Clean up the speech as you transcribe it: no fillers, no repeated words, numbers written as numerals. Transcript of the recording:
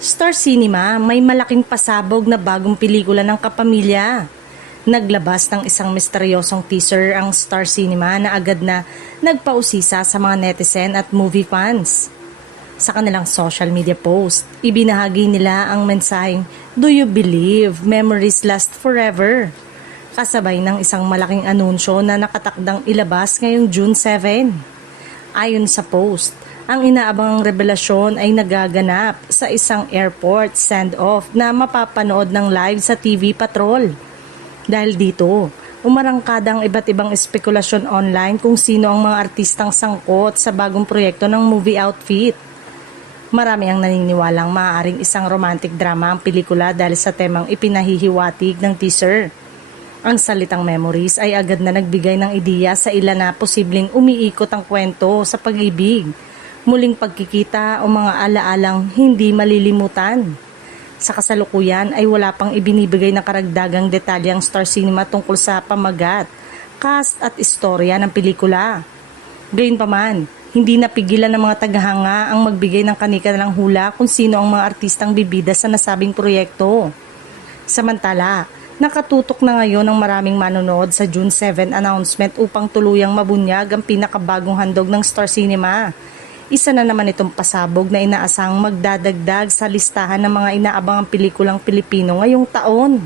Star Cinema may malaking pasabog na bagong pelikula ng kapamilya. Naglabas ng isang misteryosong teaser ang Star Cinema na agad na nagpausisa sa mga netizen at movie fans. Sa kanilang social media post, ibinahagi nila ang mensaheng, "Do you believe memories last forever?" Kasabay ng isang malaking anunsyo na nakatakdang ilabas ngayong June 7. Ayon sa post, ang inaabangang revelasyon ay nagaganap sa isang airport send-off na mapapanood ng live sa TV Patrol. Dahil dito, umarangkada ang iba't ibang espekulasyon online kung sino ang mga artistang sangkot sa bagong proyekto ng movie outfit. Marami ang naniniwalang maaaring isang romantic drama ang pelikula dahil sa temang ipinahihiwatig ng teaser. Ang salitang memories ay agad na nagbigay ng ideya sa ilan na posibleng umiikot ang kwento sa pag-ibig, muling pagkikita o mga alaalang hindi malilimutan. Sa kasalukuyan ay wala pang ibinibigay na karagdagang detalye ang Star Cinema tungkol sa pamagat, cast at istorya ng pelikula. Gayunpaman, hindi napigilan ng mga tagahanga ang magbigay ng kani-kanilang hula kung sino ang mga artistang bibida sa nasabing proyekto. Samantala, nakatutok na ngayon ang maraming manonood sa June 7 announcement upang tuluyang mabunyag ang pinakabagong handog ng Star Cinema. Isa na naman itong pasabog na inaasahang magdadagdag sa listahan ng mga inaabangang pelikulang Pilipino ngayong taon.